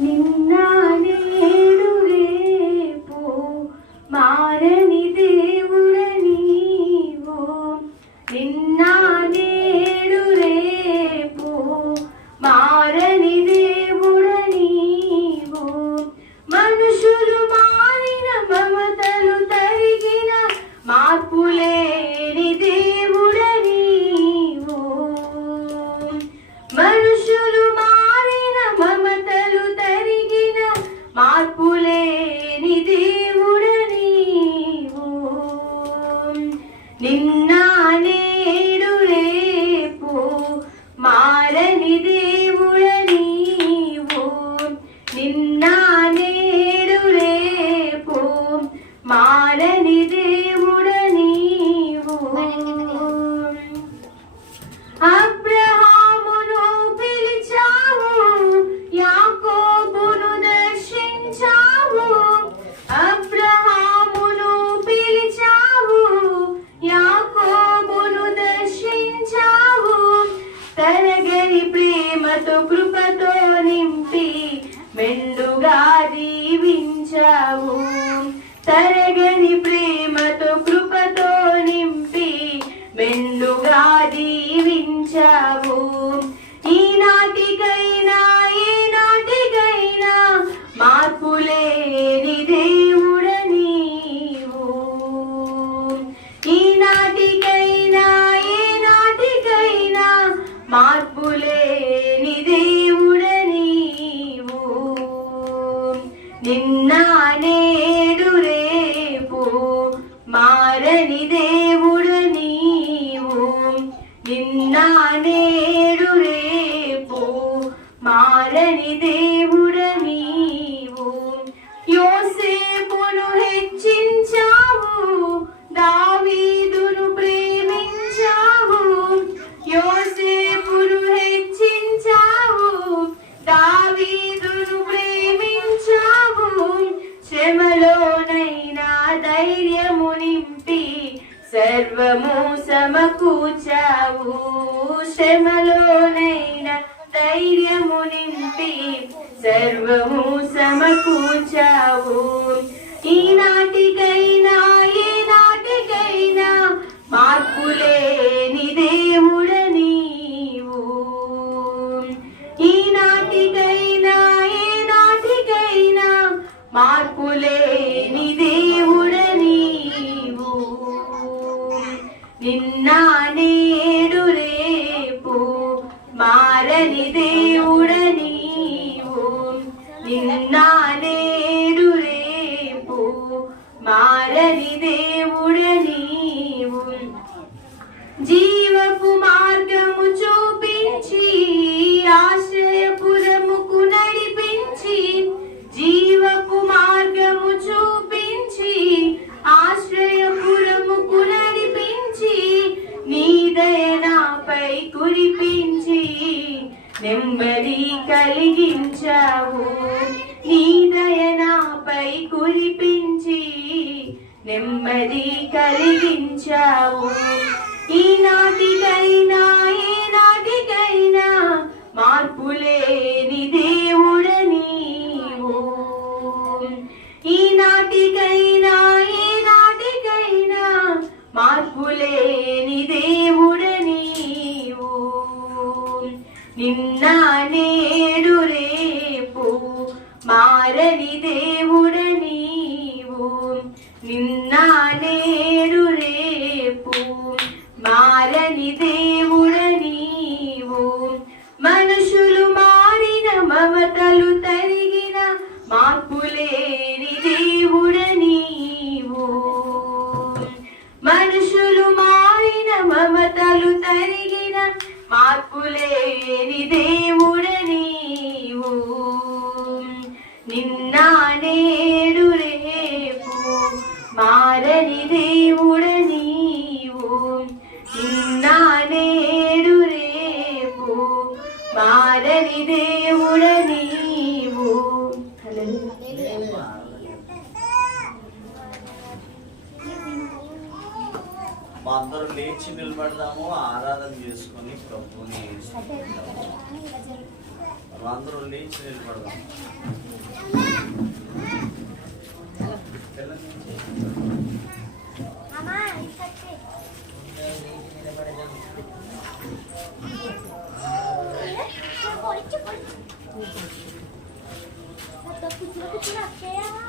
నిన్న నేడు రేపు మారని దేవుడ నీవు. నిన్న నేడు రేపు మారని దేవుడ నీవు. మనుషులు మారిన మమతలు తరిగిన మార్పులేని దేవుడ నీవు. మనుషులు మారిన మమతలు తరిగిన మార్పులేని దేవుడ నీవు. నిన్న నేడు రేపు మారని దేవుడ నీవు. నిన్న నేడు రేపు మారని దేవుడ నీవు. అబ్రహామును పిలిచావు, యాకోబును దర్శించావు. అబ్రహామును పిలిచావు, యాకోబును దర్శించావు. తరగని ప్రేమతో కృపతో నింపి మెండుగా దీవించావు. తరగని ప్రేమతో కృపతో నింపి మెండుగా దీవించావు. ఈనాటికైనా ఏనాటికైనా మార్పులేని దేవుడ నీవు. ఈనాటికైనా ఏనాటికైనా మార్పులేని దేవుడ నీవు. నిన్న నేడు రేపు మారని దేవుడ నీవు. నిన్న నేడు రేపు మారని దేవుడ నీవు. యోసేపును హెచ్చించావు, దావీదును ప్రేమించావు. యోసేపును హెచ్చించావు, దావీదును ప్రేమించావు. శ్రమలోనైనా ధైర్యము నింపి సర్వము సమకూర్చావు. శ్రమలోనైనా ధైర్యము నింపి సర్వము సమకూర్చావు. ఈనాటికైనా ఏనాటికైనా మార్పులేని దేవుడ నీవు. ఈనాటికైనా ఏనాటికైనా మార్పులేని దేవుడ నీవు. నిన్న నేడు రేపు మారని దేవుడ నీవు. నిన్న నేడు రేపు మారని దేవుడ నీవు. జీవపు మార్గము చూపించి ఆశ్రయపురముకు నడిపించి. జీవపు మార్గము చూపించి ఆశ్రయపురముకు నడిపించి. నీ దయ నాపై కురిపించి నెమ్మది కలిగించావు. నీ దయ నాపై కురిపించి నెమ్మది కలిగించావు. ఈనాటికైనా ఏనాటికైనా మార్పులేని దేవుడ నీవు. ఈనాటికైనా ఏనాటికైనా మార్పులేని దేవుడ నీవు. నిన్న నేడు రేపు మారని దేవుడ నీవు. నిన్న నేడు రేపు మారని దేవుడ నీవు. మనుషులు మారిన మమతలు తరిగిన మార్పులేని దేవుడ నీవు. మనుషులు మారిన మమతలు తరిగిన మార్పులేని దేవుడ నీవు. నిన్న నేడు రేపు మారని దేవుడ నీవు. నిన్న నేడు రేపు మారని దేవుడ నీవు. అందరూ లేచి నిలబడదాము, ఆరాధన చేసుకొని ప్రభువుని అందరూ లేచి నిలబడదాం. Kucing-kucing apa ya?